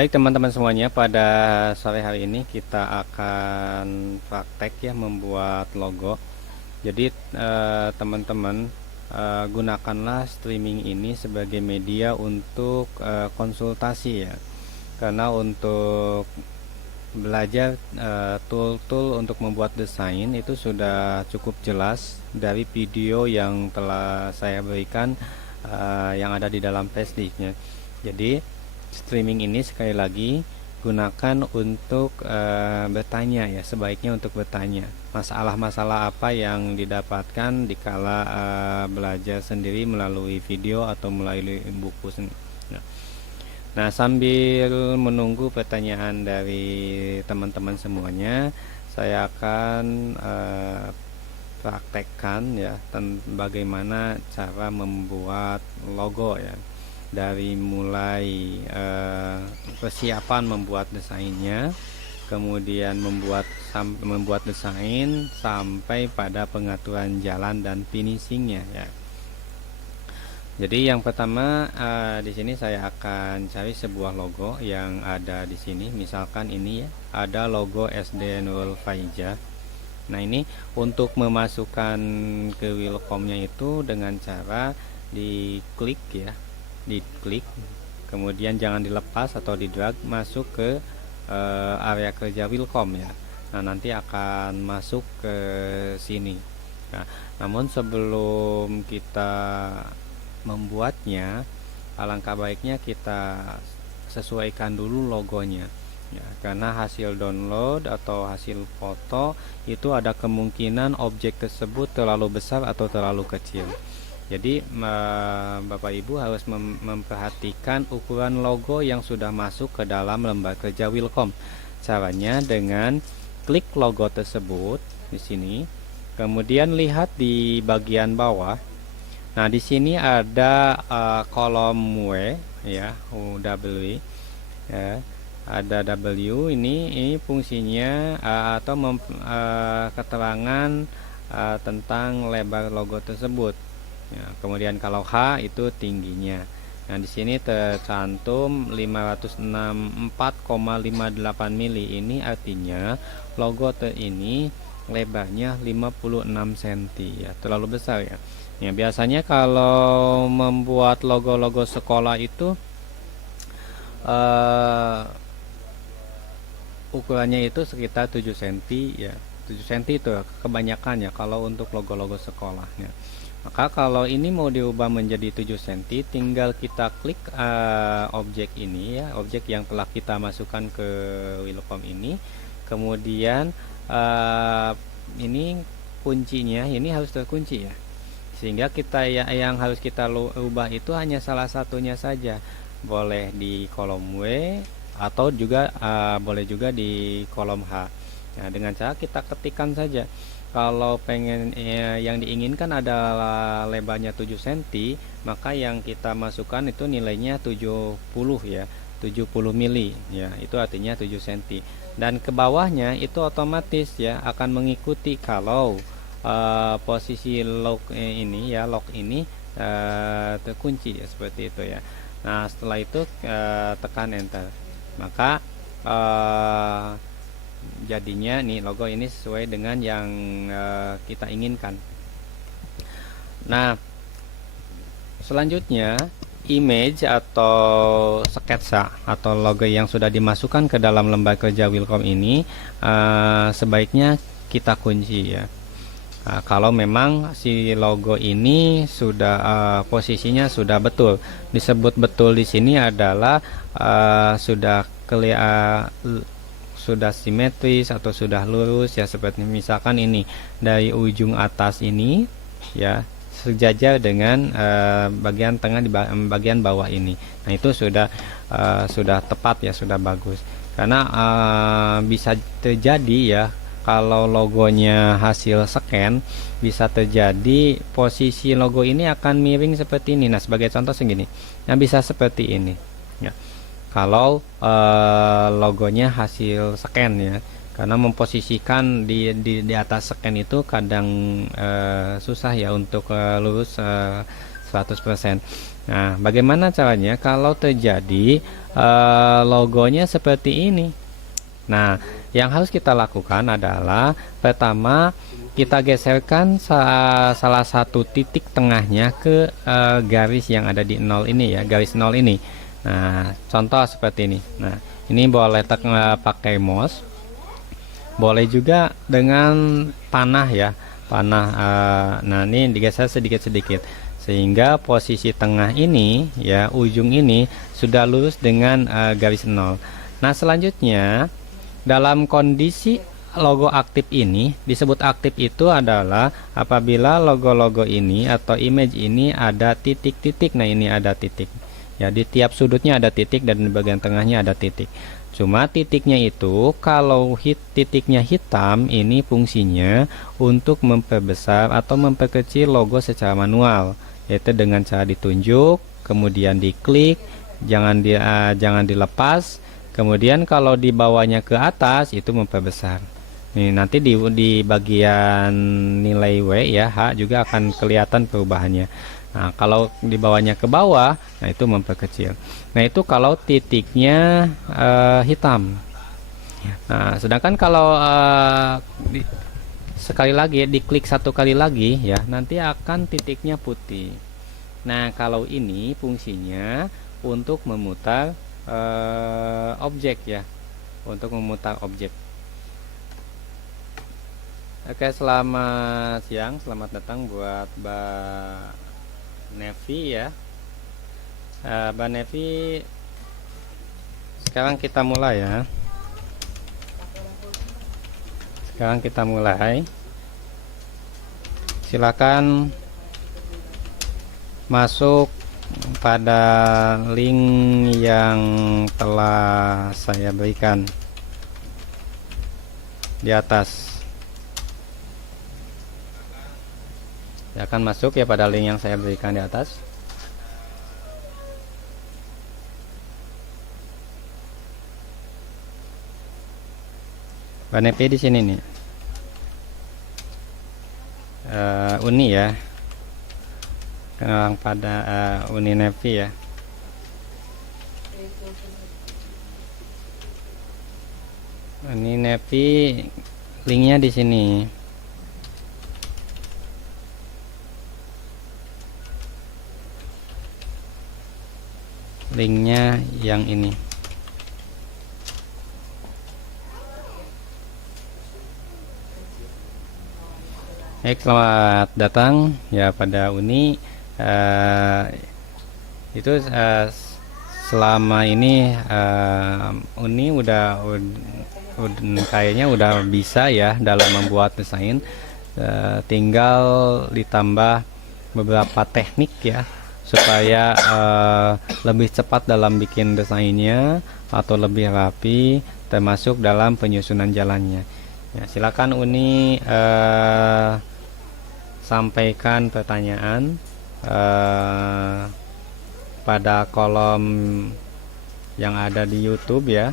Baik teman-teman semuanya, pada sore hari ini kita akan praktek ya membuat logo. Jadi teman-teman gunakanlah streaming ini sebagai media untuk konsultasi ya. Karena untuk belajar tool-tool untuk membuat desain itu sudah cukup jelas dari video yang telah saya berikan yang ada di dalam playlistnya. Jadi streaming ini sekali lagi gunakan untuk bertanya ya, sebaiknya untuk bertanya masalah-masalah apa yang didapatkan dikala belajar sendiri melalui video atau melalui buku. Nah, sambil menunggu pertanyaan dari teman-teman semuanya, saya akan praktekkan ya bagaimana cara membuat logo ya, dari mulai persiapan membuat desainnya, kemudian membuat desain sampai pada pengaturan jalan dan finishingnya ya. Jadi yang pertama di sini saya akan cari sebuah logo yang ada di sini. Misalkan ini ya, ada logo SD Nurul Faijah. Nah, ini untuk memasukkan ke Wilcom-nya itu dengan cara diklik ya, diklik, kemudian jangan dilepas atau di drag masuk ke area kerja Wilcom ya. Nah, nanti akan masuk ke sini. Nah, namun sebelum kita membuatnya, alangkah baiknya kita sesuaikan dulu logonya ya, karena hasil download atau hasil foto itu ada kemungkinan objek tersebut terlalu besar atau terlalu kecil. Jadi Bapak Ibu harus memperhatikan ukuran logo yang sudah masuk ke dalam lembar kerja Wilcom. Caranya dengan klik logo tersebut di sini, kemudian lihat di bagian bawah. Nah, di sini ada kolom W ya, W ya, ada W ini fungsinya atau keterangan tentang lebar logo tersebut. Ya, kemudian kalau H itu tingginya. Nah, di sini tercantum 564,58 mili. Ini artinya logo ini lebarnya 56 cm ya, terlalu besar ya. Ya, biasanya kalau membuat logo-logo sekolah itu ukurannya itu sekitar 7 cm ya. 7 cm itu kebanyakan ya kalau untuk logo-logo sekolahnya. Maka kalau ini mau diubah menjadi 7 cm, tinggal kita klik objek ini ya, objek yang telah kita masukkan ke Wilcom ini. Kemudian ini kuncinya ini harus terkunci ya, sehingga kita yang harus kita ubah itu hanya salah satunya saja. Boleh di kolom W atau juga boleh juga di kolom H. Nah, dengan cara kita ketikkan saja. Kalau pengen yang diinginkan adalah lebarnya 7 cm, maka yang kita masukkan itu nilainya 70 ya, 70 mili ya, itu artinya 7 cm. Dan ke bawahnya itu otomatis ya akan mengikuti kalau posisi lock ini ya, lock ini terkunci ya, seperti itu ya. Nah, setelah itu tekan enter, maka jadinya nih logo ini sesuai dengan yang kita inginkan. Nah, selanjutnya image atau sketsa atau logo yang sudah dimasukkan ke dalam lembar kerja Wilcom ini sebaiknya kita kunci ya. Kalau memang si logo ini sudah posisinya sudah betul, disebut betul di sini adalah sudah sudah simetris atau sudah lurus ya, seperti misalkan ini dari ujung atas ini ya sejajar dengan bagian tengah di bagian bawah ini. Nah, itu sudah tepat ya, sudah bagus. Karena bisa terjadi ya kalau logonya hasil scan, bisa terjadi posisi logo ini akan miring seperti ini. Nah, sebagai contoh segini. Nah, bisa seperti ini ya, kalau logonya hasil scan ya, karena memposisikan di atas scan itu kadang susah ya untuk lurus 100%. Nah, bagaimana caranya kalau terjadi logonya seperti ini? Nah, yang harus kita lakukan adalah pertama kita geserkan salah satu titik tengahnya ke garis yang ada di 0 ini ya, garis 0 ini. Nah, contoh seperti ini. Nah, ini boleh pakai mouse. Boleh juga dengan panah ya, panah. Nah, ini digeser sedikit-sedikit sehingga posisi tengah ini ya, ujung ini sudah lurus dengan garis 0. Nah, selanjutnya dalam kondisi logo aktif ini, disebut aktif itu adalah apabila logo-logo ini atau image ini ada titik-titik. Nah, ini ada titik ya, di tiap sudutnya ada titik dan di bagian tengahnya ada titik. Cuma titiknya itu kalau titiknya hitam, ini fungsinya untuk memperbesar atau memperkecil logo secara manual, yaitu dengan cara ditunjuk, kemudian diklik, jangan dilepas. Kemudian kalau dibawanya ke atas itu memperbesar. Nih, nanti di bagian nilai W ya, H juga akan kelihatan perubahannya. Nah, kalau dibawanya ke bawah, nah itu memperkecil. Nah, itu kalau titiknya hitam. Nah, sedangkan kalau sekali lagi diklik satu kali lagi ya, nanti akan titiknya putih. Nah, kalau ini fungsinya untuk memutar objek ya, untuk memutar objek. Oke, selamat siang, selamat datang buat Mbak Nevi ya. Mbak Nevi, sekarang kita mulai ya. Sekarang kita mulai. Silakan masuk pada link yang telah saya berikan di atas. Ya, akan masuk ya pada link yang saya berikan di atas. Mbak Nevi di sini nih. Uni ya. Kenal pada Uni Nevi ya. Uni Nevi, linknya di sini. Linknya yang ini. Selamat datang ya pada Uni. Itu selama ini Uni udah kayaknya udah bisa ya dalam membuat desain. Tinggal ditambah beberapa teknik ya supaya lebih cepat dalam bikin desainnya atau lebih rapi, termasuk dalam penyusunan jalannya ya. Silakan Uni sampaikan pertanyaan pada kolom yang ada di YouTube ya.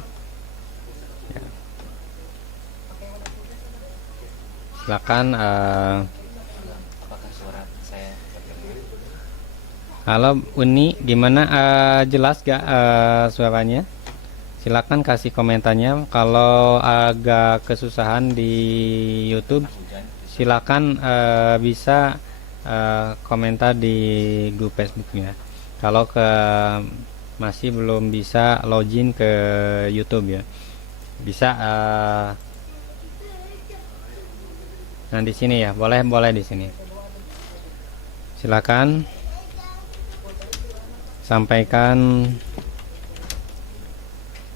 Silakan. Halo Uni, gimana, jelas gak suaranya? Silakan kasih komentarnya. Kalau agak kesusahan di YouTube, silakan bisa komentar di grup Facebooknya. Kalau masih belum bisa login ke YouTube ya, bisa. Nah, di sini ya, boleh di sini. Silakan sampaikan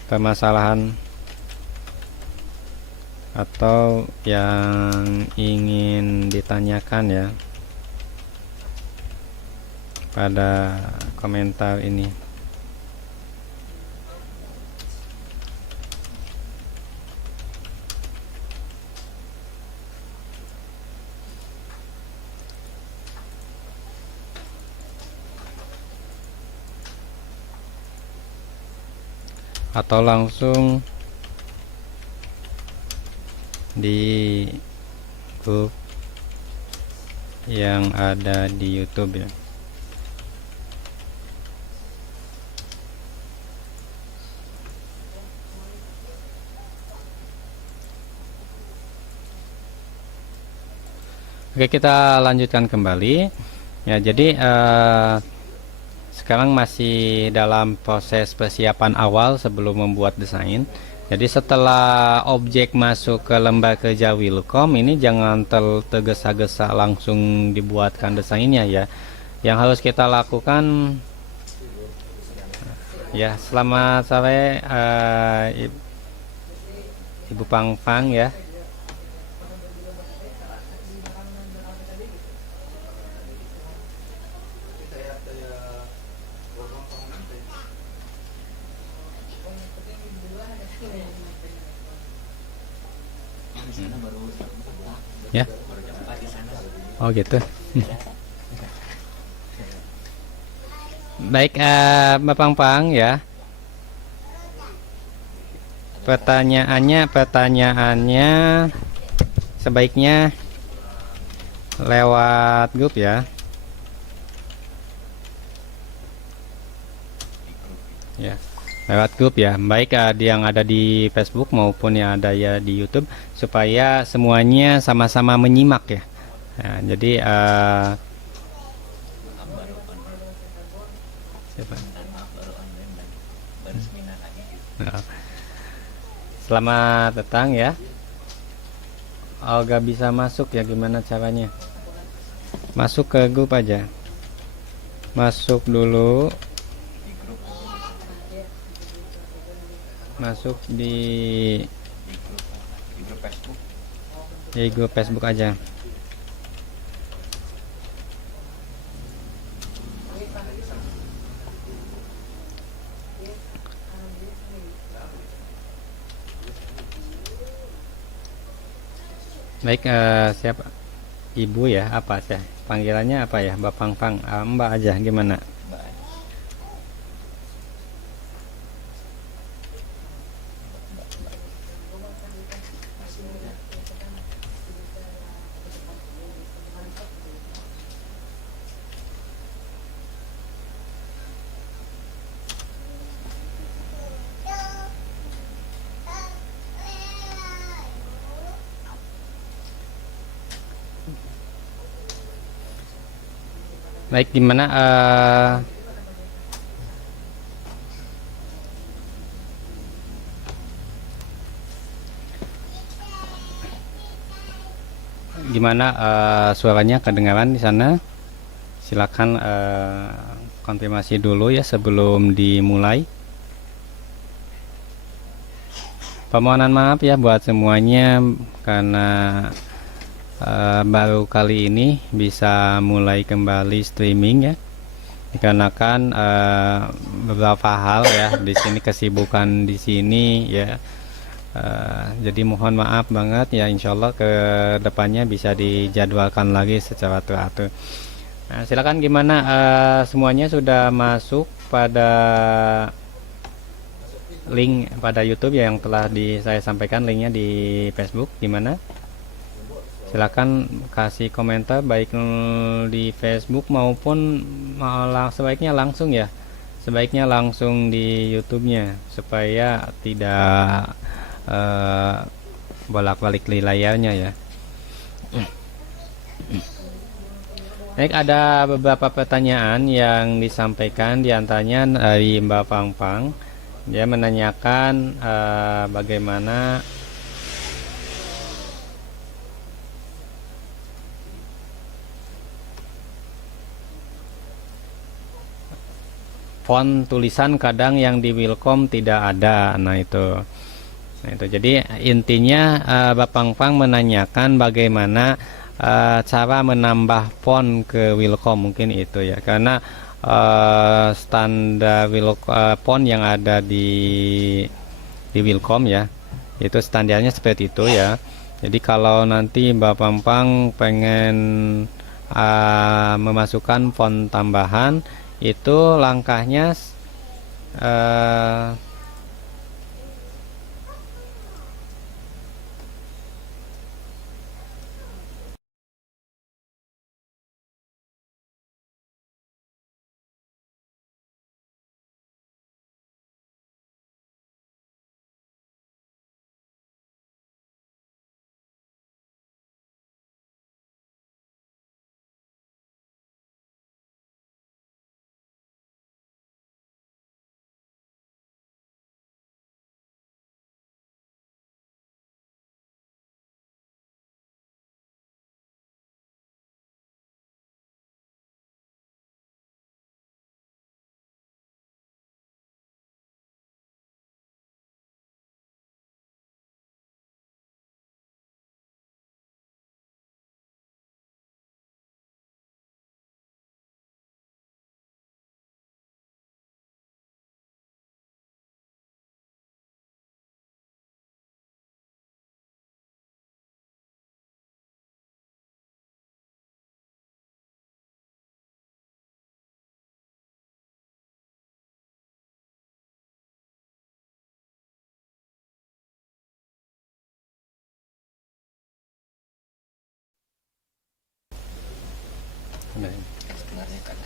permasalahan atau yang ingin ditanyakan ya pada komentar ini. Atau langsung di grup yang ada di YouTube ya. Oke, kita lanjutkan kembali. Ya, jadi sekarang masih dalam proses persiapan awal sebelum membuat desain. Jadi setelah objek masuk ke lembar kerja Wilcom, ini jangan tergesa-gesa langsung dibuatkan desainnya ya. Yang harus kita lakukan ya, selamat sore Ibu Pang Pang ya. Ya. Oh gitu. Baik, Bapak Pang ya. Pertanyaannya sebaiknya lewat grup ya. Ya, lewat grup ya. Baik, yang ada di Facebook maupun yang ada ya di YouTube, supaya semuanya sama-sama menyimak ya. Nah, jadi siapa? Nah, selamat datang ya. Olga bisa masuk ya, gimana caranya? Masuk ke grup aja. Masuk dulu. Masuk di grup Facebook aja. Baik, siapa? Ibu ya, apa sih? Panggilannya apa ya? Bapak Pang, Mbak aja gimana? Baik, gimana? Gimana suaranya kedengaran di sana? Silakan konfirmasi dulu ya sebelum dimulai. Permohonan maaf ya buat semuanya karena baru kali ini bisa mulai kembali streaming ya. Dikarenakan beberapa hal ya di sini, kesibukan di sini ya. Jadi mohon maaf banget ya, insyaallah ke depannya bisa dijadwalkan lagi secara teratur. Nah, silakan gimana, semuanya sudah masuk pada link pada YouTube ya yang telah saya sampaikan linknya di Facebook gimana? Silakan kasih komentar baik di Facebook maupun malah sebaiknya langsung ya. Sebaiknya langsung di YouTube-nya supaya tidak bolak-balik di layarnya ya. Baik, ada beberapa pertanyaan yang disampaikan diantaranya dari Mbak Pang Pang. Dia menanyakan bagaimana font tulisan kadang yang di Wilcom tidak ada. Nah itu. Jadi intinya Bapak Pang menanyakan bagaimana cara menambah font ke Wilcom, mungkin itu ya. Karena standar font yang ada di Wilcom ya, itu standarnya seperti itu ya. Jadi kalau nanti Bapak Pang pengen memasukkan font tambahan, itu langkahnya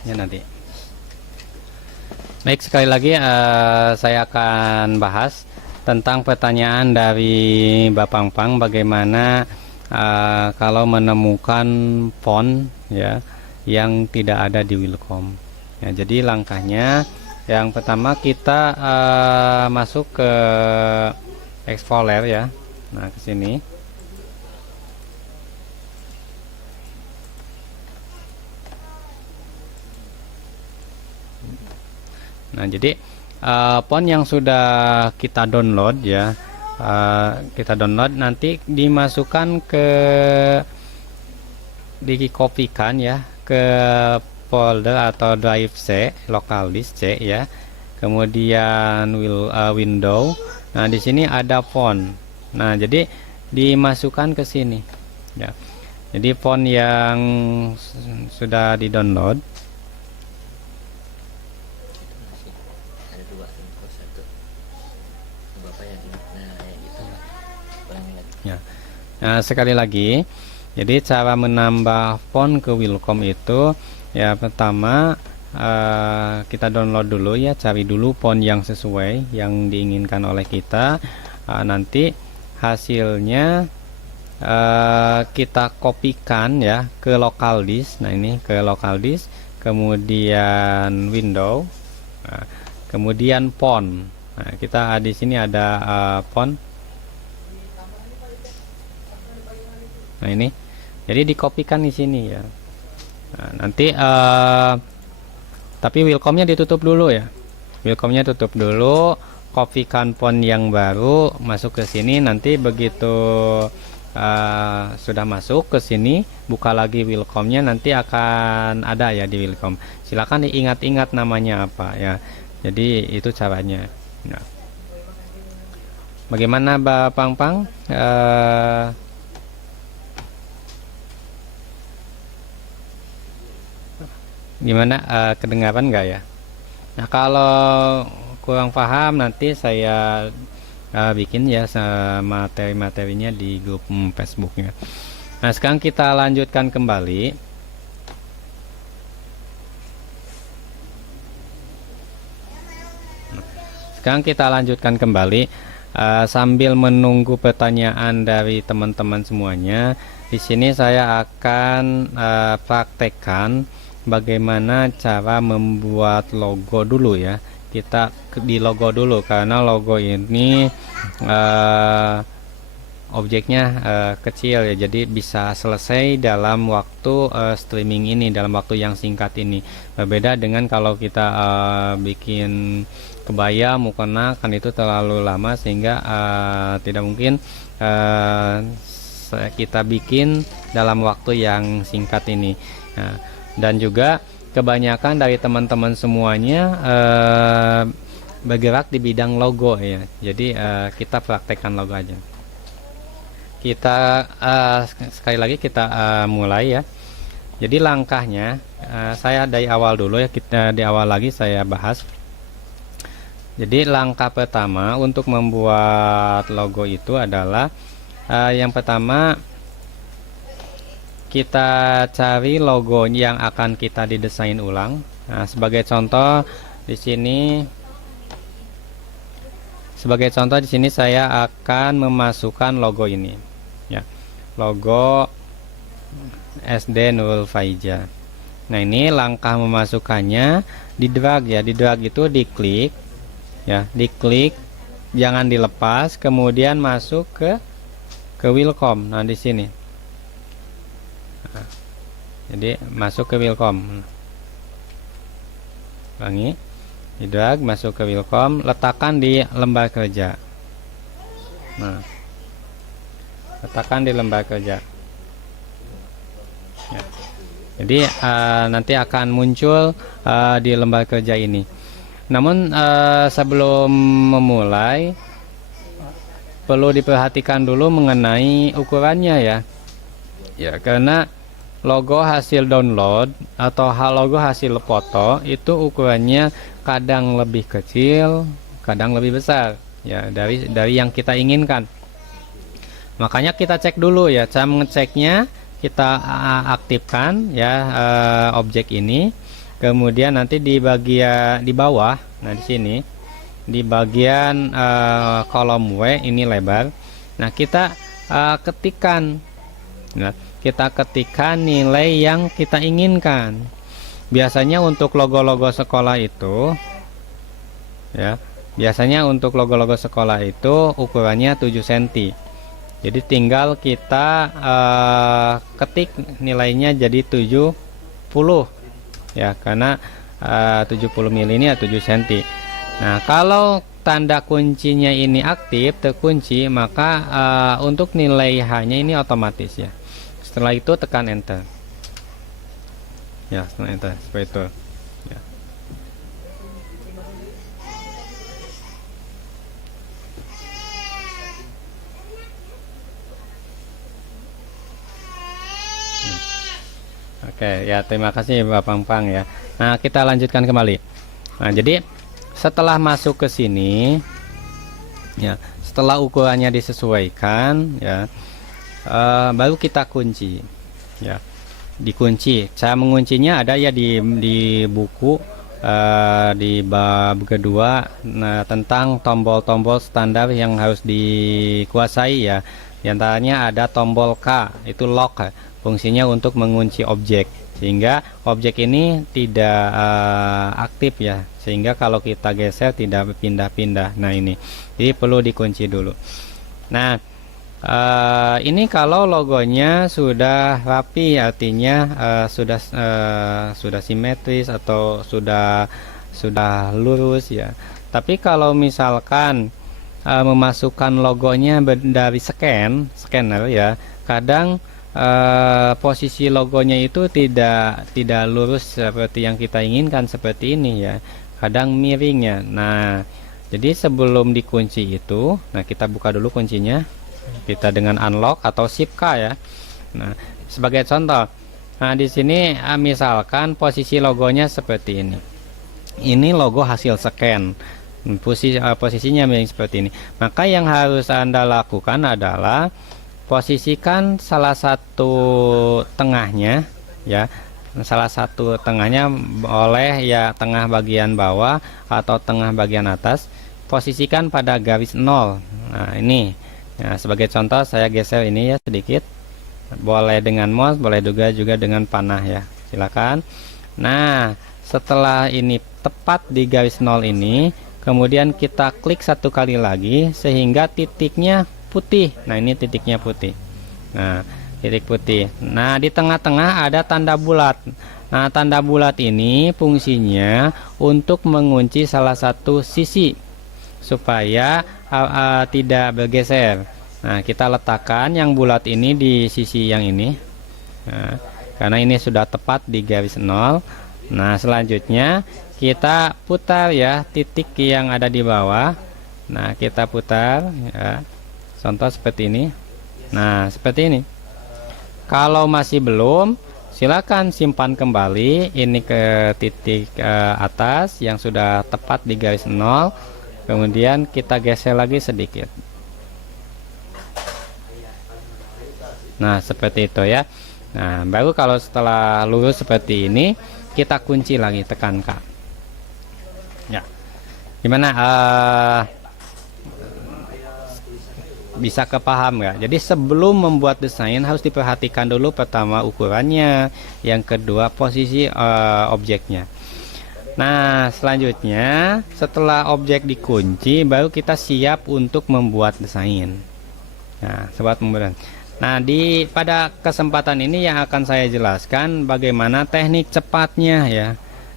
Ya nanti. Baik, sekali lagi saya akan bahas tentang pertanyaan dari Bapak Pang, bagaimana kalau menemukan font ya yang tidak ada di Wilcom. Ya, jadi langkahnya yang pertama kita masuk ke Explorer ya. Nah, ke sini. Nah, jadi font yang sudah kita download ya, kita download nanti dimasukkan dikopikan ya ke folder atau drive C, local disk C ya. Kemudian window. Nah, di sini ada font. Nah, jadi dimasukkan ke sini ya. Jadi font yang sudah di-download ya. Nah, sekali lagi, jadi cara menambah font ke Wilcom itu ya, pertama kita download dulu ya, cari dulu font yang sesuai yang diinginkan oleh kita. Nanti hasilnya kita kopikan ya ke local disk. Nah, ini ke local disk, kemudian window, kemudian font. Nah, kita di sini ada font. Nah, ini jadi dikopikan di sini ya. Nah, nanti tapi Wilcomnya ditutup dulu ya. Wilcomnya tutup dulu, kopikan font yang baru masuk ke sini. Nanti begitu sudah masuk ke sini, buka lagi Wilcomnya, nanti akan ada ya di Wilcom. Silakan diingat-ingat namanya apa ya. Jadi itu caranya. Nah, bagaimana Bapak Pang? Gimana, kedengaran nggak ya? Nah, kalau kurang paham nanti saya bikin ya materi-materinya di grup Facebooknya. Nah, sekarang kita lanjutkan kembali. Sekarang kita lanjutkan kembali sambil menunggu pertanyaan dari teman-teman semuanya. Di sini saya akan praktekkan bagaimana cara membuat logo dulu ya. Kita di logo dulu, karena logo ini objeknya kecil ya, jadi bisa selesai dalam waktu streaming ini, dalam waktu yang singkat ini. Berbeda dengan kalau kita bikin kebaya mukena, kan itu terlalu lama, sehingga tidak mungkin kita bikin dalam waktu yang singkat ini. Nah, dan juga kebanyakan dari teman-teman semuanya bergerak di bidang logo ya. Jadi kita praktekkan logo aja. Kita sekali lagi kita mulai ya. Jadi langkahnya saya dari awal dulu ya, kita di awal lagi saya bahas. Jadi langkah pertama untuk membuat logo itu adalah yang pertama, kita cari logo yang akan kita didesain ulang. Nah, sebagai contoh di sini saya akan memasukkan logo ini ya. Logo SD Nurul Faiza. Nah, ini langkah memasukkannya, di drag ya. Di drag itu diklik ya, diklik, jangan dilepas, kemudian masuk ke Wilcom. Nah, di sini. Jadi masuk ke Wilcom, ulangi, di drag masuk ke Wilcom, letakkan di lembar kerja. Nah, letakkan di lembar kerja ya. Jadi nanti akan muncul di lembar kerja ini. Namun sebelum memulai, perlu diperhatikan dulu mengenai ukurannya ya. Ya, karena logo hasil download atau logo hasil foto itu ukurannya kadang lebih kecil, kadang lebih besar ya, dari yang kita inginkan. Makanya kita cek dulu ya. Cara mengeceknya, kita aktifkan ya objek ini. Kemudian nanti di bagian di bawah, nah di sini di bagian kolom W ini lebar. Nah, kita ketikkan. Nah, kita ketikkan nilai yang kita inginkan. Biasanya untuk logo-logo sekolah itu ya, biasanya untuk logo-logo sekolah itu ukurannya 7 cm. Jadi tinggal kita ketik nilainya jadi 70 ya, karena 70 mili ini 7 cm. Nah, kalau tanda kuncinya ini aktif, terkunci, maka untuk nilai H-nya ini otomatis ya. Setelah itu tekan enter. Ya, setelah enter seperti itu. Ya. Oke, ya terima kasih Bapak Pang ya. Nah, kita lanjutkan kembali. Nah, jadi setelah masuk ke sini ya, setelah ukurannya disesuaikan ya, baru kita kunci ya, dikunci. Cara menguncinya ada ya di buku di bab kedua, nah, tentang tombol-tombol standar yang harus dikuasai ya. Di antaranya ada tombol K, itu lock, fungsinya untuk mengunci objek sehingga objek ini tidak aktif ya, sehingga kalau kita geser tidak pindah-pindah. Nah, ini jadi perlu dikunci dulu. Nah, ini kalau logonya sudah rapi, artinya sudah simetris atau sudah lurus ya. Tapi kalau misalkan memasukkan logonya dari scanner ya, kadang posisi logonya itu tidak lurus seperti yang kita inginkan, seperti ini ya, kadang miringnya. Nah, jadi sebelum dikunci itu, nah kita buka dulu kuncinya, kita dengan unlock atau shift K ya. Nah, sebagai contoh, nah di sini misalkan posisi logonya seperti ini. Ini logo hasil scan, posisinya miring seperti ini. Maka yang harus Anda lakukan adalah posisikan salah satu tengahnya ya, salah satu tengahnya boleh ya, tengah bagian bawah atau tengah bagian atas, posisikan pada garis 0. Nah, ini ya, sebagai contoh saya geser ini ya sedikit, boleh dengan mouse, boleh juga dengan panah ya, silakan. Nah, setelah ini tepat di garis 0 ini, kemudian kita klik satu kali lagi sehingga titiknya putih. Nah, ini titiknya putih. Nah, titik putih. Nah, di tengah-tengah ada tanda bulat. Nah, tanda bulat ini fungsinya untuk mengunci salah satu sisi supaya tidak bergeser. Nah, kita letakkan yang bulat ini di sisi yang ini. Nah, karena ini sudah tepat di garis 0. Nah, selanjutnya kita putar ya titik yang ada di bawah. Nah, kita putar ya. Contoh seperti ini. Nah, seperti ini. Kalau masih belum, silakan simpan kembali ini ke titik atas yang sudah tepat di garis 0. Kemudian kita geser lagi sedikit. Nah, seperti itu ya. Nah, baru kalau setelah lurus seperti ini, kita kunci lagi, tekan K. Ya. Gimana? Bisa kepaham nggak? Jadi sebelum membuat desain harus diperhatikan dulu, pertama ukurannya, yang kedua posisi objeknya. Nah, selanjutnya setelah objek dikunci, baru kita siap untuk membuat desain. Nah, sobat pembuatan. Nah, pada kesempatan ini yang akan saya jelaskan bagaimana teknik cepatnya ya.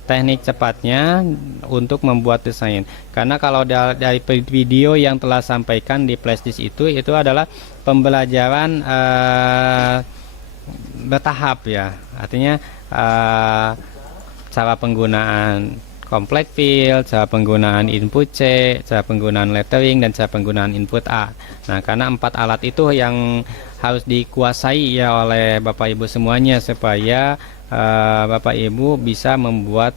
Teknik cepatnya untuk membuat desain. Karena kalau dari video yang telah sampaikan di flashdisk itu adalah pembelajaran bertahap ya. Artinya cara penggunaan complex field, cara penggunaan input C, cara penggunaan lettering, dan cara penggunaan input A. Nah, karena 4 alat itu yang harus dikuasai ya oleh Bapak Ibu semuanya supaya Bapak Ibu bisa membuat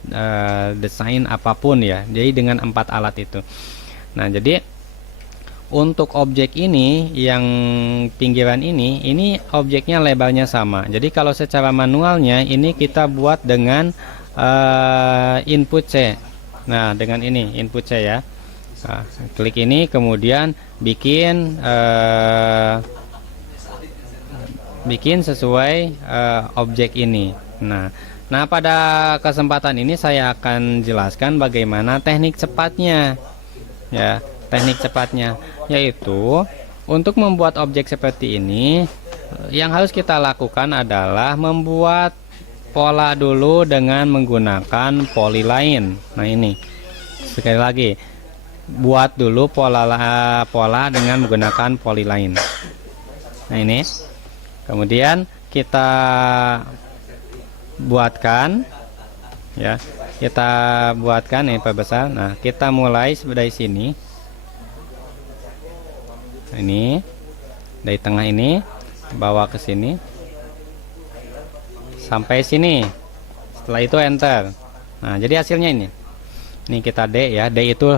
desain apapun ya. Jadi dengan 4 alat itu. Nah, jadi untuk objek ini yang pinggiran ini objeknya lebarnya sama. Jadi kalau secara manualnya ini kita buat dengan input C. Nah, dengan ini input C ya. Nah, klik ini kemudian bikin sesuai objek ini. Nah, pada kesempatan ini saya akan jelaskan bagaimana teknik cepatnya. Ya, teknik cepatnya yaitu untuk membuat objek seperti ini, yang harus kita lakukan adalah membuat pola dulu dengan menggunakan polyline. Nah, ini sekali lagi, buat dulu pola dengan menggunakan polyline. Nah, ini kemudian kita buatkan ya, kita buatkan ini perbesar. Nah, kita mulai dari sini. Ini dari tengah ini bawa ke sini sampai sini. Setelah itu enter. Nah, jadi hasilnya ini kita D ya. D itu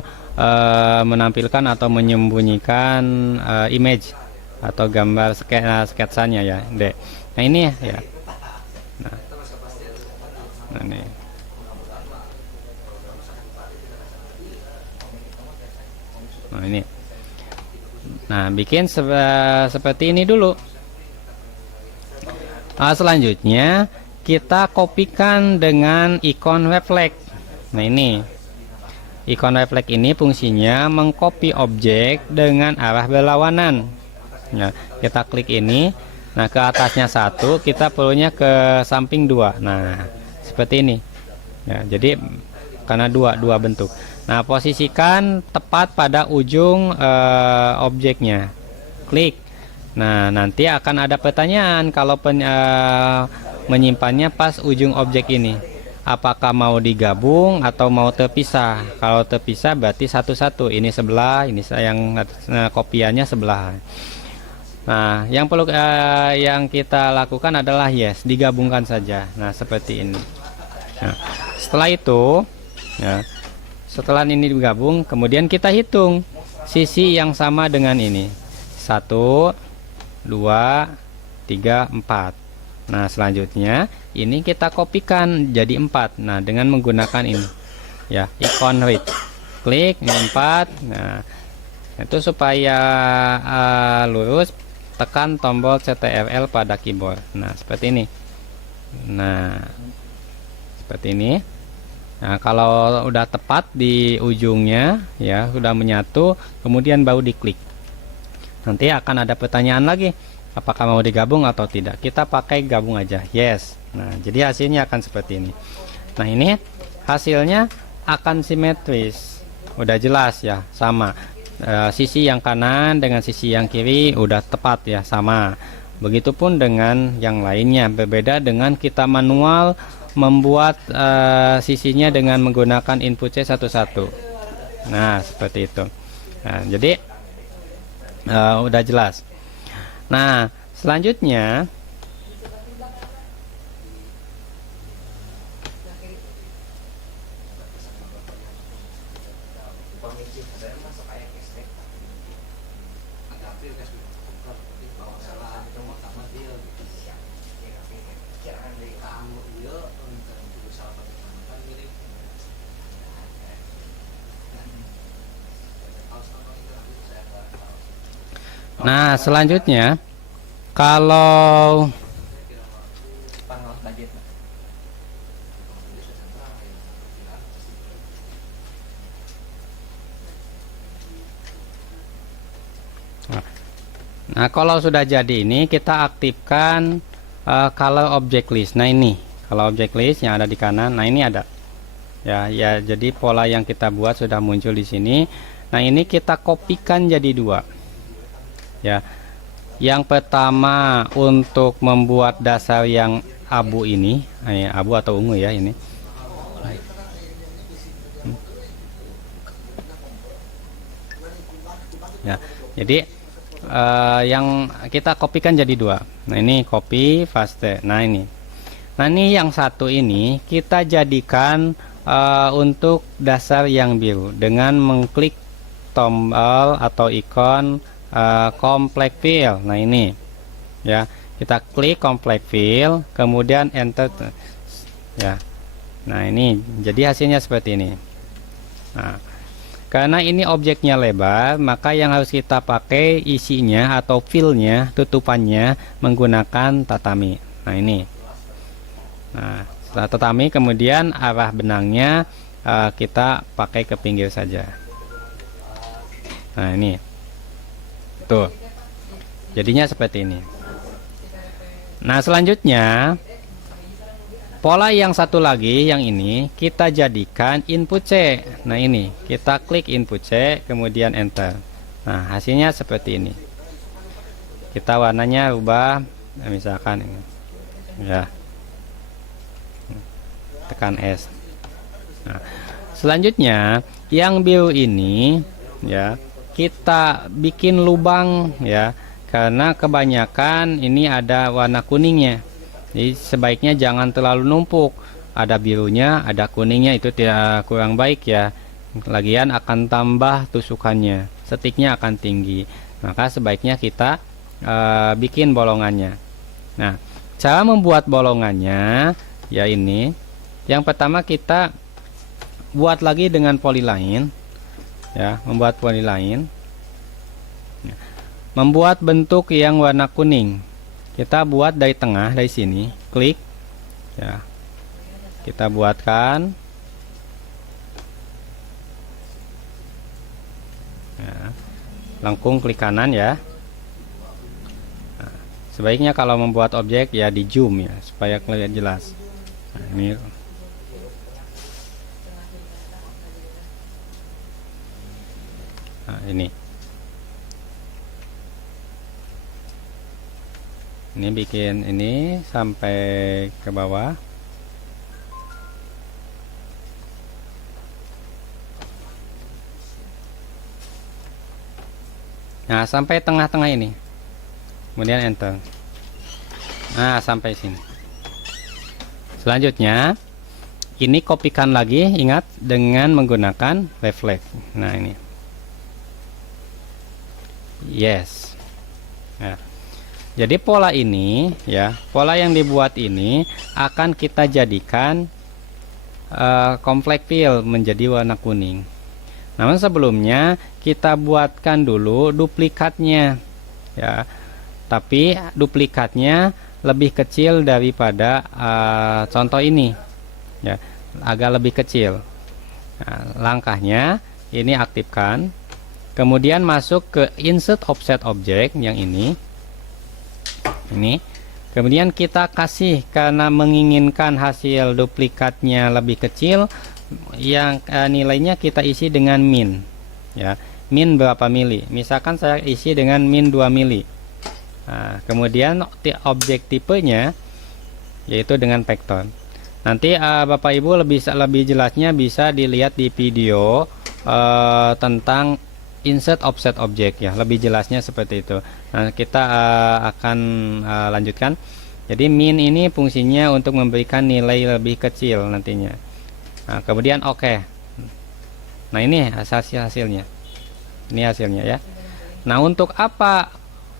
menampilkan atau menyembunyikan image atau gambar sketsanya ya, D. Nah, ini ya. Nah, ini. Nah, ini. Nah, bikin seperti ini dulu. Selanjutnya kita kopikan dengan ikon reflect. Nah, ini ikon reflect ini fungsinya mengcopy objek dengan arah berlawanan. Nah, kita klik ini. Nah, ke atasnya 1, kita perlunya ke samping 2. Nah, seperti ini ya, jadi karena dua bentuk. Nah, posisikan tepat pada ujung objeknya, klik. Nah, nanti akan ada pertanyaan kalau menyimpannya pas ujung objek ini, apakah mau digabung atau mau terpisah. Kalau terpisah berarti satu-satu, ini sebelah, ini yang kopiannya sebelah. Nah, yang perlu yang kita lakukan adalah yes, digabungkan saja. Nah, seperti ini. Nah, setelah itu ya, setelah ini digabung, kemudian kita hitung sisi yang sama dengan ini. 1, 2, 3, 4. Nah, selanjutnya ini kita kopikan jadi 4. Nah, dengan menggunakan ini ya, ikon read. Klik ini 4. Nah, itu supaya lurus, tekan tombol CTRL pada keyboard. Nah, seperti ini. Nah, seperti ini. Nah, kalau udah tepat di ujungnya ya, sudah menyatu, kemudian baru diklik. Nanti akan ada pertanyaan lagi, apakah mau digabung atau tidak. Kita pakai gabung aja, yes. Nah, jadi hasilnya akan seperti ini. Nah, ini hasilnya akan simetris. Udah jelas ya, sama. Sisi yang kanan dengan sisi yang kiri udah tepat ya, sama. Begitupun dengan yang lainnya. Berbeda dengan kita manual membuat sisinya dengan menggunakan input C satu-satu. Nah, seperti itu. Nah, jadi udah jelas. Nah, selanjutnya kalau kalau sudah jadi ini kita aktifkan color object list. Nah, ini kalau object list yang ada di kanan. Nah, ini ada ya, jadi pola yang kita buat sudah muncul di sini. Nah, ini kita kopikan jadi 2 ya. Yang pertama untuk membuat dasar yang abu ini, abu atau ungu ya ini. Ya, jadi yang kita kopikan jadi 2. Nah, ini copy paste. Nah, ini yang satu ini kita jadikan untuk dasar yang biru dengan mengklik tombol atau ikon complex fill. Nah ini ya, kita klik complex fill, kemudian enter ya. Nah ini jadi hasilnya seperti ini. Nah, karena ini objeknya lebar, maka yang harus kita pakai isinya atau fillnya, tutupannya menggunakan tatami. Nah ini. Nah setelah tatami, kemudian arah benangnya kita pakai ke pinggir saja. Nah ini tuh, jadinya seperti ini. Nah selanjutnya pola yang satu lagi, yang ini kita jadikan input C. Nah ini kita klik input C, kemudian enter. Nah hasilnya seperti ini. Kita warnanya ubah, misalkan ini ya, tekan S. Nah, selanjutnya yang biru ini ya, kita bikin lubang ya, karena kebanyakan ini ada warna kuningnya. Jadi sebaiknya jangan terlalu numpuk, ada birunya ada kuningnya, itu tidak kurang baik ya. Lagian akan tambah tusukannya, stiknya akan tinggi. Maka sebaiknya kita bikin bolongannya. Nah cara membuat bolongannya ya ini, yang pertama kita buat lagi dengan polyline ya, membuat polyline, membuat bentuk yang warna kuning. Kita buat dari tengah, dari sini, klik ya, kita buatkan ya, lengkung klik kanan ya. Nah, sebaiknya kalau membuat objek ya di zoom ya, supaya kelihatan jelas. Nah, ini ini bikin ini sampai ke bawah. Nah sampai tengah-tengah ini, kemudian enter. Nah sampai sini. Selanjutnya ini kopikan lagi, ingat dengan menggunakan reflect. Nah ini yes ya. Jadi pola ini ya, pola yang dibuat ini akan kita jadikan complex fill menjadi warna kuning. Namun sebelumnya kita buatkan dulu duplikatnya ya, tapi duplikatnya lebih kecil daripada contoh ini ya, agak lebih kecil. Nah, langkahnya ini aktifkan, kemudian masuk ke insert offset object yang ini, kemudian kita kasih, karena menginginkan hasil duplikatnya lebih kecil, yang nilainya kita isi dengan min ya, min berapa mili, misalkan saya isi dengan min 2 mili. Nah, kemudian objek tipenya yaitu dengan vektor. Nanti Bapak Ibu lebih jelasnya bisa dilihat di video tentang insert offset object ya, lebih jelasnya seperti itu. Nah kita akan lanjutkan. Jadi min ini fungsinya untuk memberikan nilai lebih kecil nantinya. Nah kemudian oke. Nah ini hasilnya, ini hasilnya ya. Nah untuk apa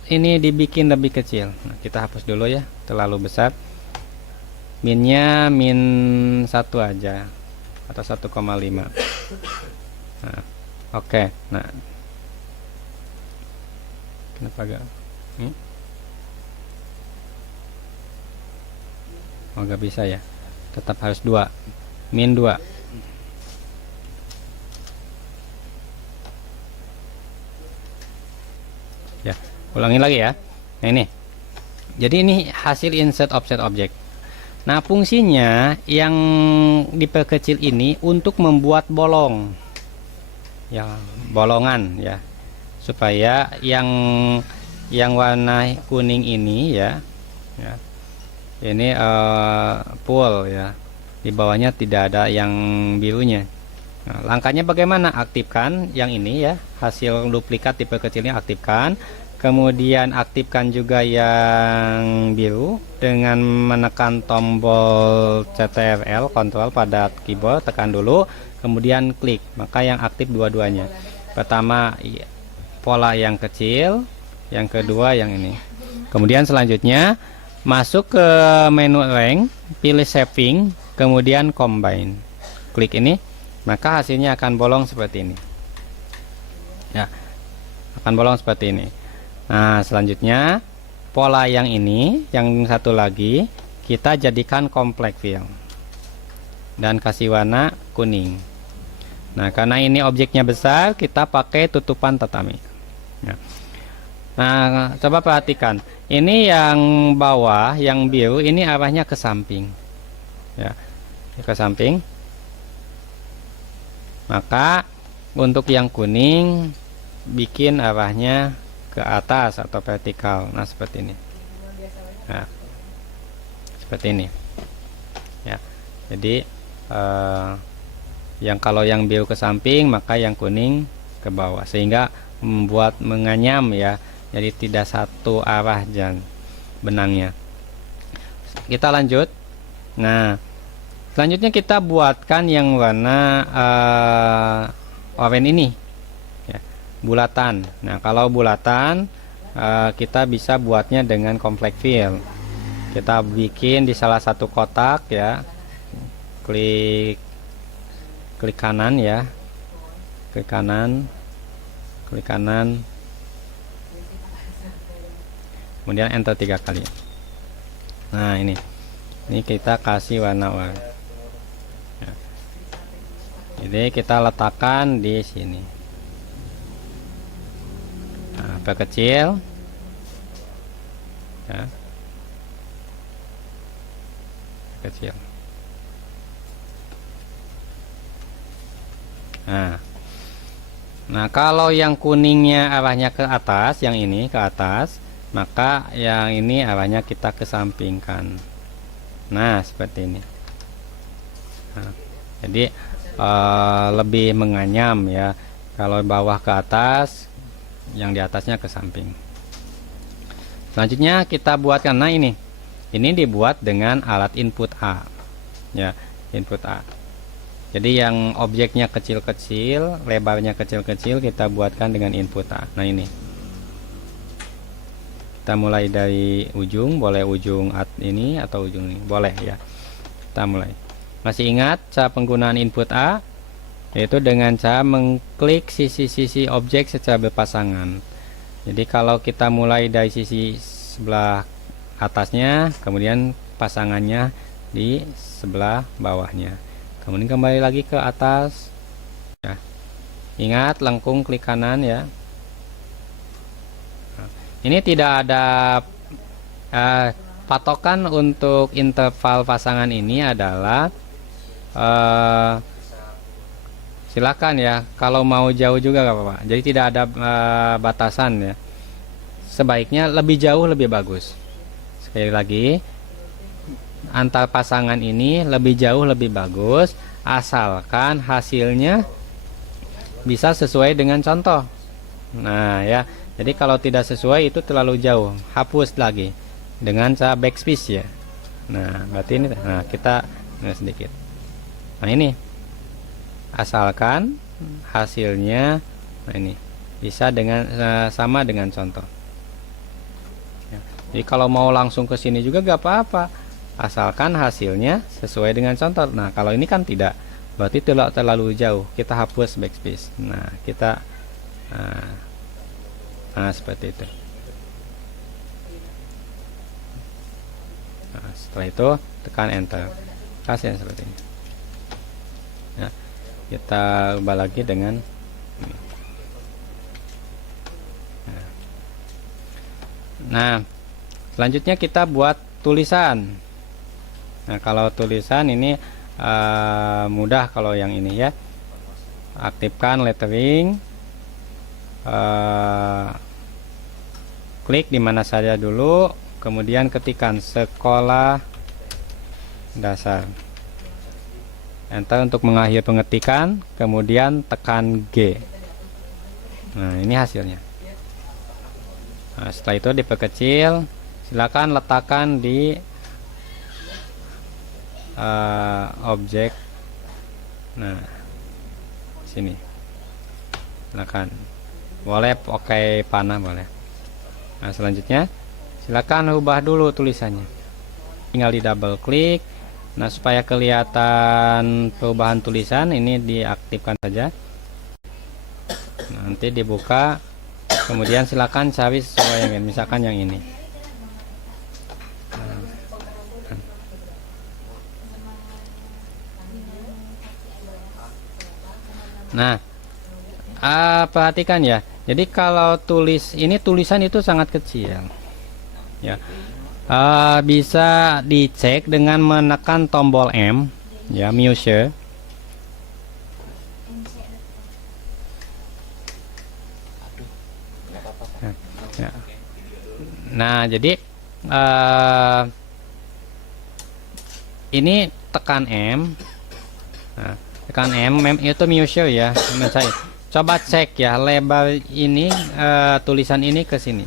ini dibikin lebih kecil? Nah, kita hapus dulu ya, terlalu besar. Minnya min 1 aja atau 1,5. Nah oke. Nah kenapa agak nggak bisa ya, tetap harus 2, min 2. Ya ulangi lagi ya. Nah ini jadi ini hasil insert offset object. Nah fungsinya yang diperkecil ini untuk membuat bolong ya, bolongan ya, supaya yang warna kuning ini ya, ini full ya, di bawahnya tidak ada yang birunya. Nah, langkahnya bagaimana? Aktifkan yang ini ya, hasil duplikat tipe kecilnya aktifkan, kemudian aktifkan juga yang biru dengan menekan tombol CTRL kontrol pada keyboard, tekan dulu, kemudian klik, maka yang aktif dua-duanya. Pertama pola yang kecil, yang kedua yang ini. Kemudian selanjutnya masuk ke menu rank, pilih saving, kemudian combine. Klik ini, maka hasilnya akan bolong seperti ini. Ya, akan bolong seperti ini. Nah, selanjutnya pola yang ini, yang satu lagi kita jadikan complex fill dan kasih warna kuning. Nah, karena ini objeknya besar, kita pakai tutupan tatami. Ya. Nah, coba perhatikan. Ini yang bawah, yang biru, ini arahnya ke samping. Ya, ke samping. Maka untuk yang kuning, bikin arahnya ke atas atau vertikal. Nah, seperti ini. Nah, seperti ini. Ya, jadi yang kalau yang biru ke samping, maka yang kuning ke bawah, sehingga membuat menganyam ya, jadi tidak satu arah benangnya. Kita lanjut. Nah, selanjutnya kita buatkan yang warna oranye ini ya, bulatan. Nah, kalau bulatan kita bisa buatnya dengan complex fill. Kita bikin di salah satu kotak ya, klik kanan ya, klik kanan, kemudian enter 3 kali. Nah, ini kita kasih warna oranye ya. Jadi kita letakkan di sini. Nah, perkecil ya, kecil. Nah, kalau yang kuningnya arahnya ke atas, yang ini ke atas, maka yang ini arahnya kita kesampingkan. Nah, seperti ini. Nah, jadi lebih menganyam ya. Kalau bawah ke atas, yang di atasnya ke samping. Selanjutnya kita buatkan. Nah, ini dibuat dengan alat input A ya, input A. Jadi yang objeknya kecil-kecil, lebarnya kecil-kecil, kita buatkan dengan input A. Nah, ini kita mulai dari ujung, boleh ujung ini atau ujung ini, boleh ya. Kita mulai. Masih ingat cara penggunaan input A? Yaitu dengan cara mengklik sisi-sisi objek secara berpasangan. Jadi kalau kita mulai dari sisi sebelah atasnya, kemudian pasangannya di sebelah bawahnya, kemudian kembali lagi ke atas ya. Ingat, lengkung klik kanan ya. Ini tidak ada patokan untuk interval pasangan ini adalah silakan ya, kalau mau jauh juga gak apa-apa. Jadi tidak ada batasan ya. Sebaiknya lebih jauh lebih bagus. Sekali lagi, antar pasangan ini lebih jauh lebih bagus, asalkan hasilnya bisa sesuai dengan contoh. Nah ya, jadi kalau tidak sesuai itu terlalu jauh, hapus lagi dengan cara backspace ya. Nah, berarti ini, nah kita sedikit. Nah, ini asalkan hasilnya, nah ini bisa dengan sama dengan contoh ya. Jadi kalau mau langsung ke sini juga gak apa-apa, asalkan hasilnya sesuai dengan contoh. Nah, kalau ini kan tidak, berarti tidak terlalu jauh, kita hapus backspace. Nah, kita seperti itu. Nah, setelah itu tekan enter, kasih seperti ini. Nah, kita ubah lagi dengan ini. Nah, selanjutnya kita buat tulisan. Nah, kalau tulisan ini mudah kalau yang ini ya. Aktifkan lettering, klik di mana saja dulu, kemudian ketikkan sekolah dasar, enter untuk mengakhiri pengetikan, kemudian tekan G. Nah, ini hasilnya. Nah, setelah itu diperkecil, silakan letakkan di objek. Nah, sini. silakan. Boleh pakai panah boleh. Nah, selanjutnya silakan ubah dulu tulisannya. Tinggal di double klik. Nah, supaya kelihatan perubahan tulisan ini diaktifkan saja. Nanti dibuka. Kemudian silakan cari sesuai yang ingin. Misalkan yang ini. Nah, perhatikan ya. Jadi kalau ini tulisan itu sangat kecil, ya. Bisa dicek dengan menekan tombol M, ya, measure. Ya. Nah, jadi ini tekan M. Nah, tekan M itu measure ya, saya. Coba cek ya lebar ini tulisan ini ke sini.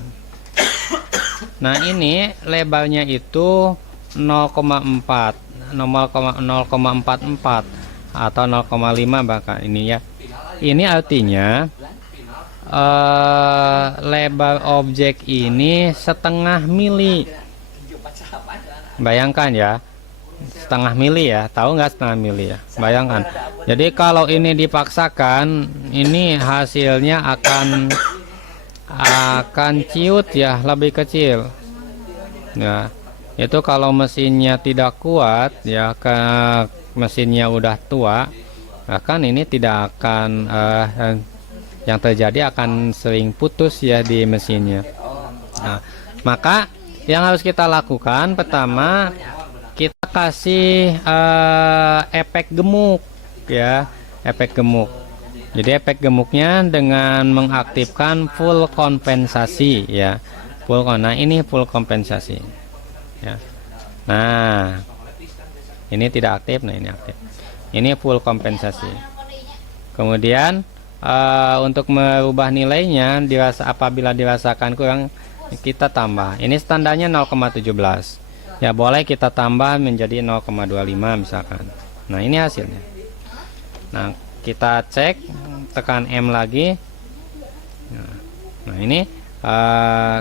Nah, ini lebarnya itu 0,4 0,044 atau 0,5 bahkan ini ya. Ini artinya lebar objek ini setengah mili. Bayangkan ya, setengah mili ya, tahu nggak setengah mili ya? Bayangkan. Jadi kalau ini dipaksakan, ini hasilnya akan ciut ya, lebih kecil. Ya, itu kalau mesinnya tidak kuat ya, mesinnya udah tua, bahkan ini tidak akan yang terjadi akan sering putus ya di mesinnya. Nah, maka yang harus kita lakukan pertama, kita kasih efek gemuk ya, efek gemuk. Jadi efek gemuknya dengan mengaktifkan full kompensasi ya, nah ini full kompensasi ya. Nah, ini tidak aktif, nah ini aktif. Ini full kompensasi. Kemudian untuk merubah nilainya apabila dirasakan kurang, kita tambah. Ini standarnya 0,17. Ya, boleh kita tambah menjadi 0,25 misalkan. Nah, ini hasilnya. Nah, kita cek, tekan M lagi. Nah, ini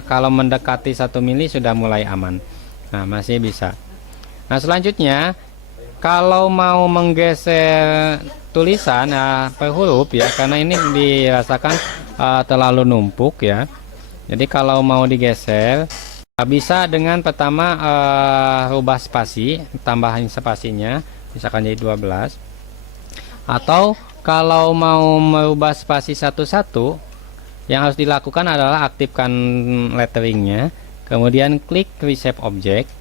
kalau mendekati 1 mili sudah mulai aman. Nah, masih bisa. Nah, selanjutnya kalau mau menggeser tulisan per huruf ya, karena ini dirasakan terlalu numpuk ya. Jadi kalau mau digeser, bisa dengan pertama rubah spasi, tambahin spasinya, misalkan jadi 12. Atau kalau mau merubah spasi satu-satu, yang harus dilakukan adalah aktifkan letteringnya, kemudian klik reshape object,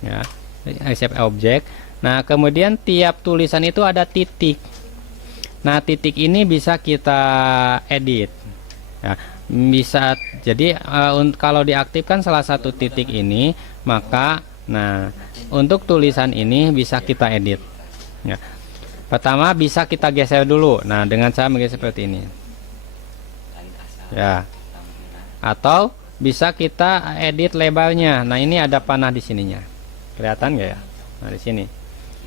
ya, reshape object. Nah, kemudian tiap tulisan itu ada titik. Nah, titik ini bisa kita edit, ya. Bisa jadi kalau diaktifkan salah satu titik ini, maka nah untuk tulisan ini bisa kita edit ya. Pertama bisa kita geser dulu, nah dengan cara menggeser seperti ini ya, atau bisa kita edit lebarnya. Nah, ini ada panah di sininya, kelihatan nggak ya? Nah, di sini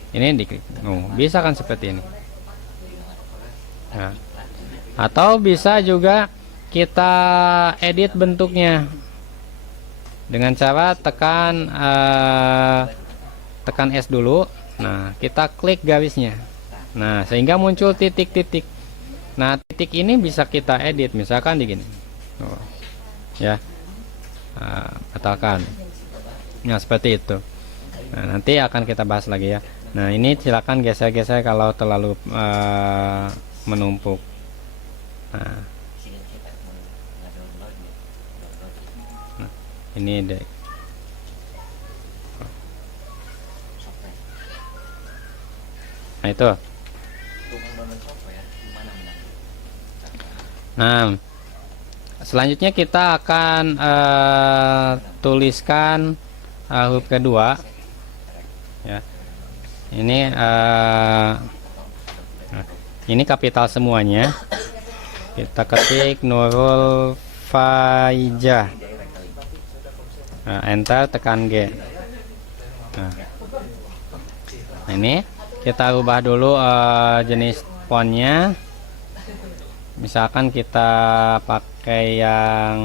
ini diklik, bisa kan seperti ini ya. Atau bisa juga kita edit bentuknya dengan cara tekan S dulu. Nah, kita klik garisnya. Nah, sehingga muncul titik-titik. Nah, titik ini bisa kita edit, misalkan di gini. Ya. Batalkan. Nah, seperti itu. Nah, nanti akan kita bahas lagi ya. Nah, ini silakan geser-geser kalau terlalu menumpuk. Nah, ini deh. Nah, itu. Nah, selanjutnya kita akan tuliskan huruf kedua ya. Ini kapital semuanya. Kita ketik Nurul Faijah. Nah, enter, tekan G. Nah, ini kita ubah dulu jenis fontnya. misalkan kita pakai yang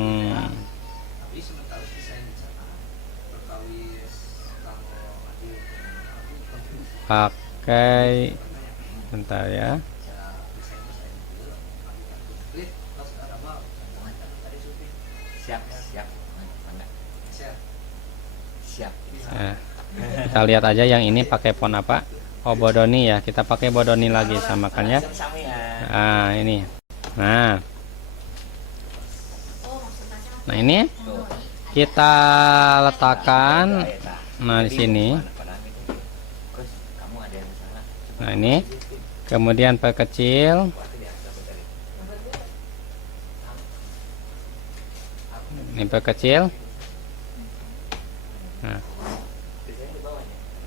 pakai, bentar ya, kita lihat aja yang ini pakai font apa. Oh, Bodoni ya, kita pakai Bodoni lagi, samakan ya. Nah ini, nah ini kita letakkan, nah di sini. Nah ini, kemudian perkecil, ini perkecil.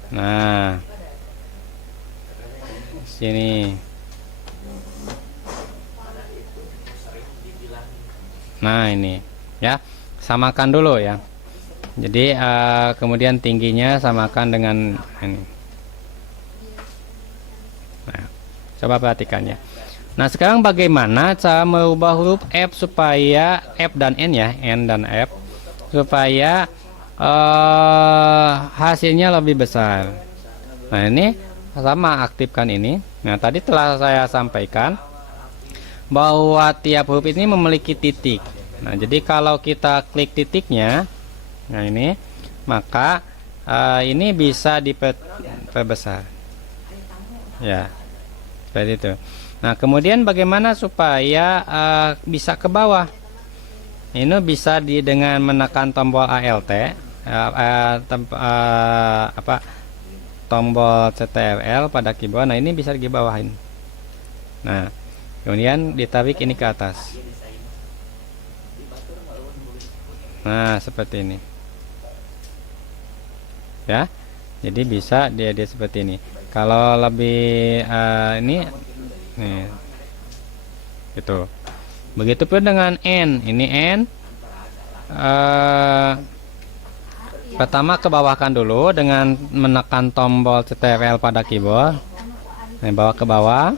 Nah sini. Nah ini ya, samakan dulu ya. Jadi kemudian tingginya samakan dengan ini. Nah, coba perhatikan ya. Nah sekarang bagaimana cara merubah huruf F supaya F dan N ya, N dan F, supaya hasilnya lebih besar. Nah ini sama, aktifkan ini. Nah tadi telah saya sampaikan bahwa tiap huruf ini memiliki titik. Nah jadi kalau kita klik titiknya, nah ini, maka ini bisa diperbesar ya, seperti itu. Nah kemudian bagaimana supaya bisa ke bawah? Ini bisa dengan menekan tombol ALT, tombol CTRL pada keyboard. Nah ini bisa dibawahin. Nah kemudian ditarik ini ke atas. Nah seperti ini ya. Jadi bisa dia seperti ini. Kalau lebih ini nih gitu. Begitupun dengan N. Ini N, pertama ke bawahkan dulu dengan menekan tombol CTRL pada keyboard. Nah, bawa ke bawah.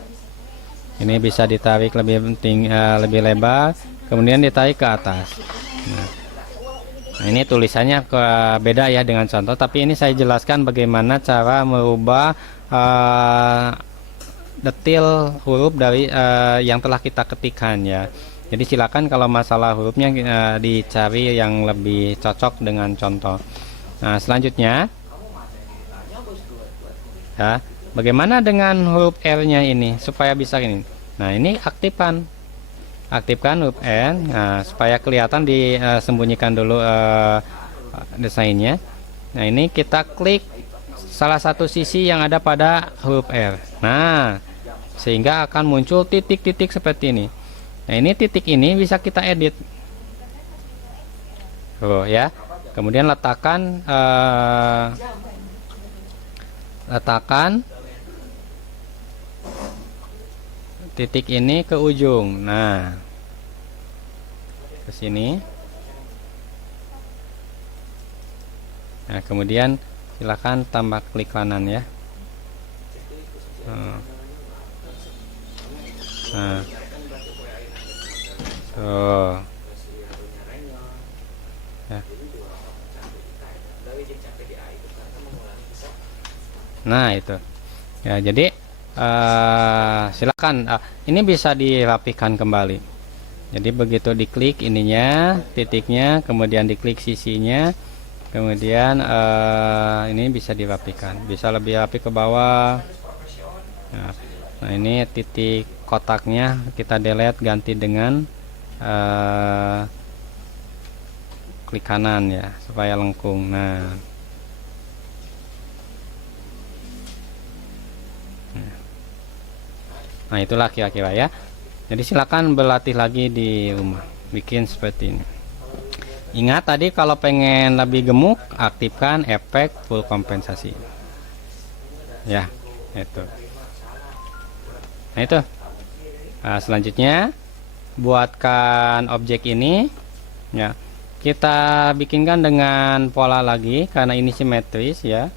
Ini bisa ditarik lebih lebih lebar, kemudian ditarik ke atas. Nah ini tulisannya beda ya dengan contoh, tapi ini saya jelaskan bagaimana cara merubah detail huruf dari yang telah kita ketikkan ya. Jadi silakan kalau masalah hurufnya dicari yang lebih cocok dengan contoh. Nah selanjutnya ya, bagaimana dengan huruf R-nya ini supaya bisa ini. Nah ini aktifkan huruf R. Nah, supaya kelihatan, disembunyikan dulu desainnya. Nah ini kita klik salah satu sisi yang ada pada huruf R. Nah sehingga akan muncul titik-titik seperti ini. Nah ini titik ini bisa kita edit. Oh ya. Kemudian letakkan titik ini ke ujung. Nah ke sini. Nah kemudian silakan tambah klik kanan ya. Nah ya. Nah itu ya, jadi silakan ini bisa dirapikan kembali. Jadi begitu diklik ininya, titiknya, kemudian diklik sisinya, kemudian ini bisa dirapikan, bisa lebih rapi ke bawah. Nah ini titik kotaknya kita delete, ganti dengan klik kanan ya, supaya lengkung. Nah itulah kira-kira ya. Jadi silakan berlatih lagi di rumah bikin seperti ini. Ingat tadi kalau pengen lebih gemuk, aktifkan efek full kompensasi ya, itu. Nah itu. Nah, selanjutnya buatkan objek ini ya, kita bikinkan dengan pola lagi karena ini simetris ya.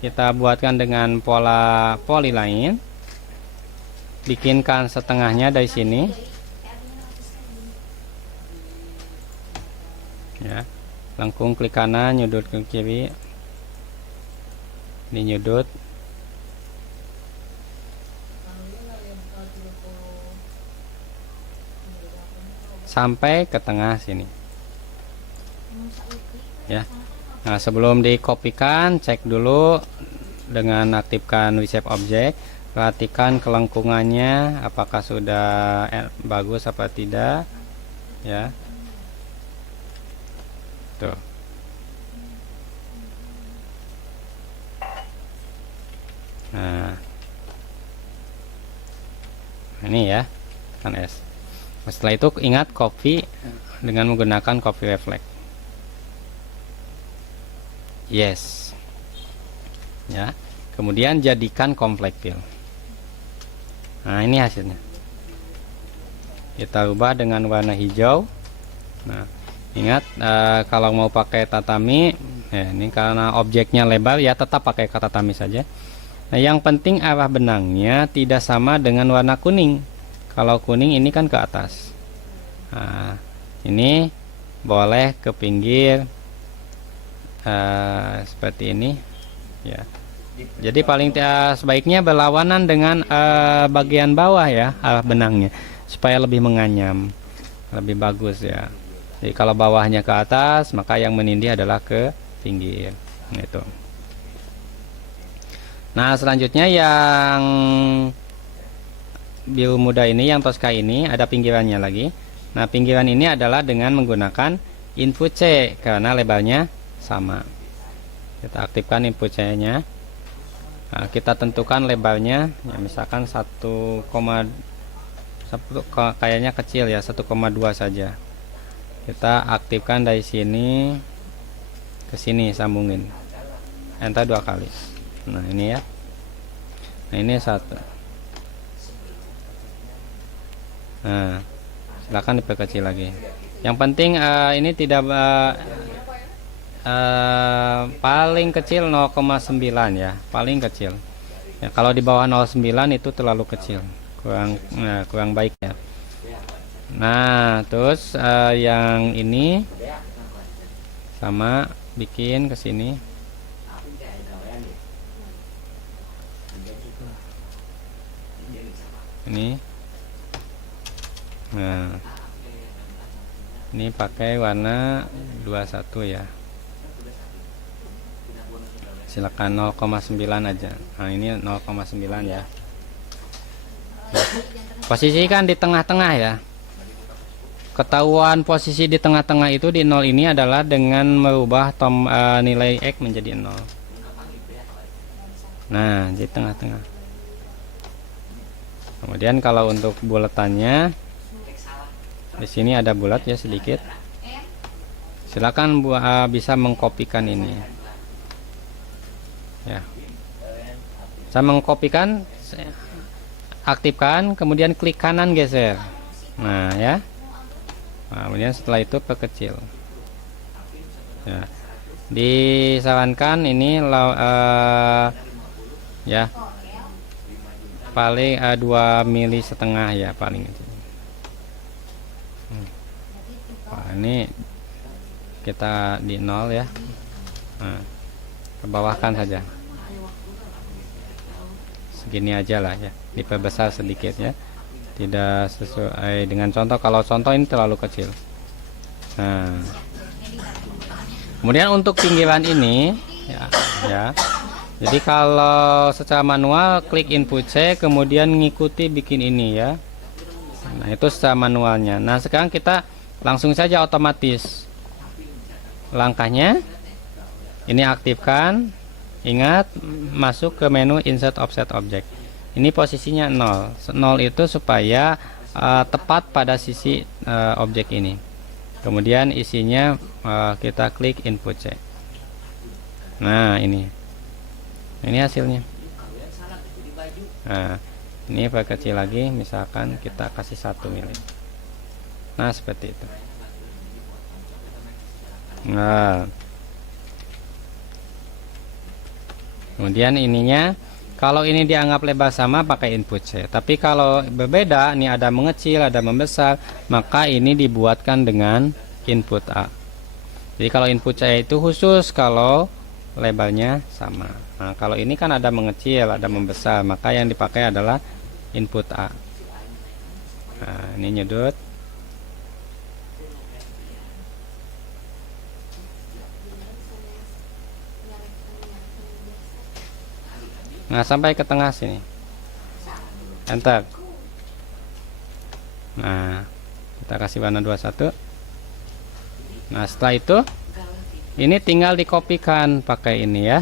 Kita buatkan dengan pola polyline. Bikinkan setengahnya dari sini. lengkung klik kanan, nyudut ke kiri, ini nyudut sampai ke tengah sini ya. Nah, sebelum dikopikan, cek dulu dengan aktifkan reshape object, perhatikan kelengkungannya apakah sudah bagus apa tidak ya. Tuh. Nah, ini ya, tekan S. Setelah itu ingat copy dengan menggunakan copy reflect. Yes. Ya. Kemudian jadikan conflict fill. Nah, ini hasilnya. Kita ubah dengan warna hijau. Nah, ingat kalau mau pakai tatami, ya, ini karena objeknya lebar ya tetap pakai tatami saja. Nah, yang penting arah benangnya tidak sama dengan warna kuning. Kalau kuning ini kan ke atas. Nah, ini boleh ke pinggir seperti ini ya. Jadi paling sebaiknya berlawanan dengan bagian bawah ya, arah benangnya supaya lebih menganyam, lebih bagus ya. Jadi kalau bawahnya ke atas, maka yang menindih adalah ke pinggir gitu. Nah, selanjutnya yang biru muda ini, yang Tosca ini ada pinggirannya lagi. Nah, pinggiran ini adalah dengan menggunakan input C karena lebarnya sama. Kita aktifkan input C-nya. Nah, kita tentukan lebarnya ya, misalkan 1, kayaknya kecil ya, 1,2 saja. Kita aktifkan dari sini ke sini, sambungin. Enter 2 kali. Nah, ini ya. Nah, ini 1. Nah, silakan diperkecil lagi. Yang penting ini tidak paling kecil 0,9 ya, paling kecil. Ya, kalau di bawah 0,9 itu terlalu kecil, kurang baik ya. Nah, terus yang ini sama, bikin ke sini. Ini. Nah, ini pakai warna 21 ya. Silakan 0,9 aja. Nah, ini 0,9 ya. Posisikan di tengah-tengah ya. Ketahuan posisi di tengah-tengah itu di 0 ini adalah dengan merubah nilai X menjadi 0. Nah, di tengah-tengah. Kemudian kalau untuk bulatannya, di sini ada bulat ya sedikit. Silakan bisa mengkopikan ini. Ya. Saya mengkopikan, aktifkan, kemudian klik kanan geser. Nah, ya. Nah, kemudian setelah itu perkecil. Ya. Disarankan ini ya paling 2 mili setengah ya paling itu. Nah, ini kita di 0 ya. Nah, ke bawahkan saja. Segini aja lah ya, diperbesar sedikit ya, tidak sesuai dengan contoh. Kalau contoh ini terlalu kecil. Nah, kemudian untuk pinggiran ini ya, jadi kalau secara manual klik input C, kemudian ngikuti bikin ini ya. Nah, itu secara manualnya. Nah, sekarang kita langsung saja otomatis. Langkahnya ini aktifkan. Ingat, masuk ke menu insert offset object. Ini posisinya 0. 0 itu supaya tepat pada sisi objek ini. Kemudian isinya kita klik input C. Nah, ini hasilnya. Nah, ini perkecil lagi, misalkan kita kasih 1 mili. Nah, seperti itu. Nah, kemudian ininya, kalau ini dianggap lebar sama pakai input C. Tapi kalau berbeda, ini ada mengecil, ada membesar, maka ini dibuatkan dengan input A. Jadi kalau input saya itu khusus kalau lebarnya sama. Nah, kalau ini kan ada mengecil, ada membesar, maka yang dipakai adalah input A. Nah, ini nyedot. Nah, sampai ke tengah sini. Enter. Nah, kita kasih warna 21. Nah, setelah itu ini tinggal dikopikan pakai ini ya.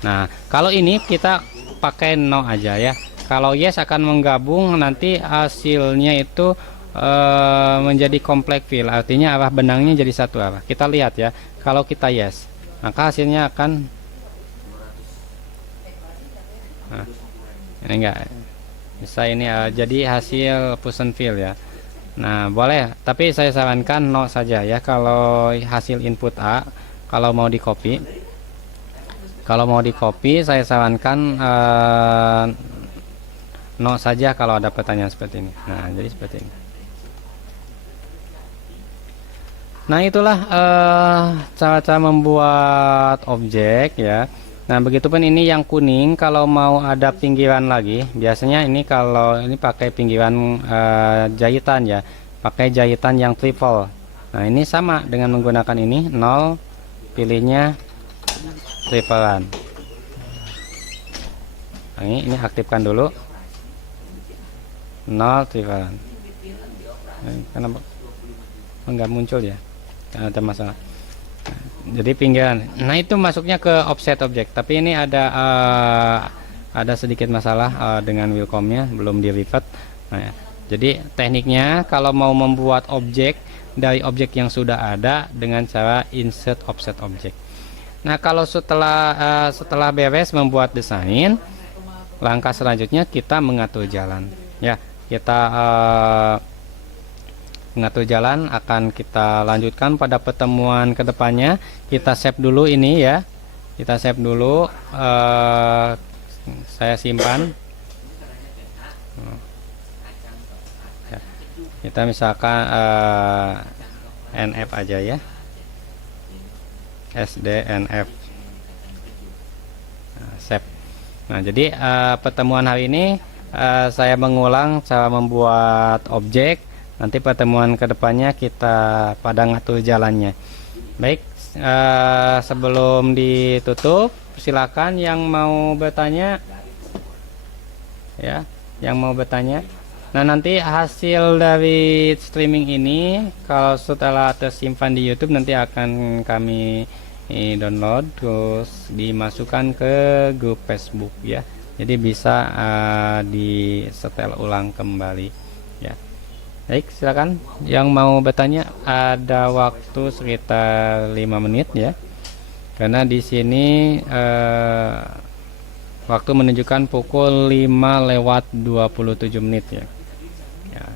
Nah, kalau ini kita pakai no aja ya. Kalau yes akan menggabung, nanti hasilnya itu menjadi kompleks fill. Artinya arah benangnya jadi satu arah. Kita lihat ya. Kalau kita yes, maka hasilnya akan ini enggak bisa ini jadi hasil push and fill ya. Nah, boleh, tapi saya sarankan no saja ya kalau hasil input A. Kalau mau di copy, saya sarankan no saja kalau ada pertanyaan seperti ini. Nah, jadi seperti ini. Nah, itulah cara-cara membuat objek ya. Nah, begitupun ini yang kuning, kalau mau ada pinggiran lagi, biasanya ini kalau ini pakai pinggiran jahitan ya, pakai jahitan yang triple. Nah, ini sama dengan menggunakan ini 0, pilihnya triplean. Nah, ini aktifkan dulu 0 triplean. Kenapa enggak muncul ya? Karena ada masalah. Jadi pinggiran. Nah, itu masuknya ke offset objek. Tapi ini ada sedikit masalah dengan Wilcomnya, belum di revert. Nah, jadi tekniknya kalau mau membuat objek dari objek yang sudah ada dengan cara insert offset objek. Nah, kalau setelah beres membuat desain, langkah selanjutnya kita mengatur jalan. Ya, kita mengatur jalan akan kita lanjutkan pada pertemuan kedepannya. Kita save dulu ini ya, kita save dulu, saya simpan ya. Kita misalkan NF aja ya, SDNF, save. Nah, jadi pertemuan hari ini saya mengulang cara membuat objek. Nanti pertemuan kedepannya kita pada ngatur jalannya. Baik, sebelum ditutup, silakan yang mau bertanya ya, yang mau bertanya. Nah, nanti hasil dari streaming ini kalau setelah tersimpan di YouTube nanti akan kami download terus dimasukkan ke grup Facebook ya. Jadi bisa di setel ulang kembali ya. Baik, silakan yang mau bertanya, ada waktu sekitar 5 menit ya. Karena di sini waktu menunjukkan pukul 5 lewat 27 menit ya. Ya.